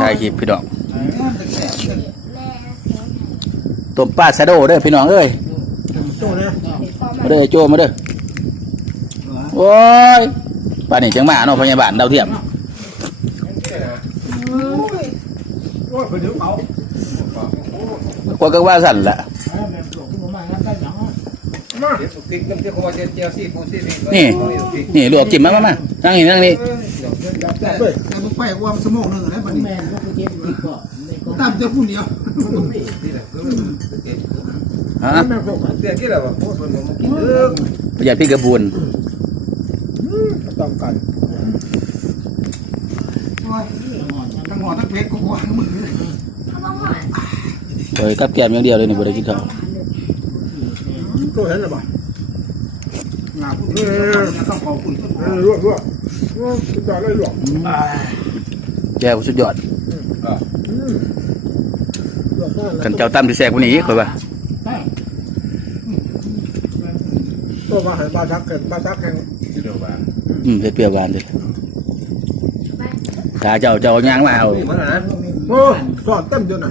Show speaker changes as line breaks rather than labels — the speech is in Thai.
ถ่ายคลิปพี่น้องต้มปลาซาโดเด้อพี่น้องเอ้ย
โจ้เนี่ย
มาเด้อโจมาเด้อโอ้ยป่านนี้จังมาเนาะพยาบาลดาวเทียม
โอ้ยเพิ่นเดี๋ยวเอา
กว่าก็ว่าสั่นละ
มา
ติ๊กน้ำเจ้าของว่าเจียวซี่ปูซี่นี่
นี่นี่ลวกจิ้มมามามานั่งนี่นั่งนี่
แต่เว้ยแต่มึงไปว่าสมองหนึ่งแล้วบัดนี้ตามเจ้าผู้เดียว
ที่ไหนก็
ฮะ
แม่พวก
เตี้ยกี่แล้วว่าพูดมันมากินเด้อ
ประหยัดพี่กระบุน
ต้องกันทั้งหอทั้งเพชรก็วางมือ
โอ้ยกับแก้มอย่างเดียวเลยนี่บ่ได้กินข้าว
ตัวเห็นหรือเปล่า หนาพูดต้องขอบคุณต้นลวกลวกลวกสุดยอดเลยลวก
แก้วสุดยอด
กั
นเจ้าตั้มที่แซกว่านี้ข่อยว่า
ตัวมาหายปลาชักแข่งปลาชักแข่ง
ที่เดียวบ้าน
อืมเปรี้ยวหวานดิถ้าเจ้าเจ้าย่างมาเอา
โอ้สอดเต็มเดียวน่ะ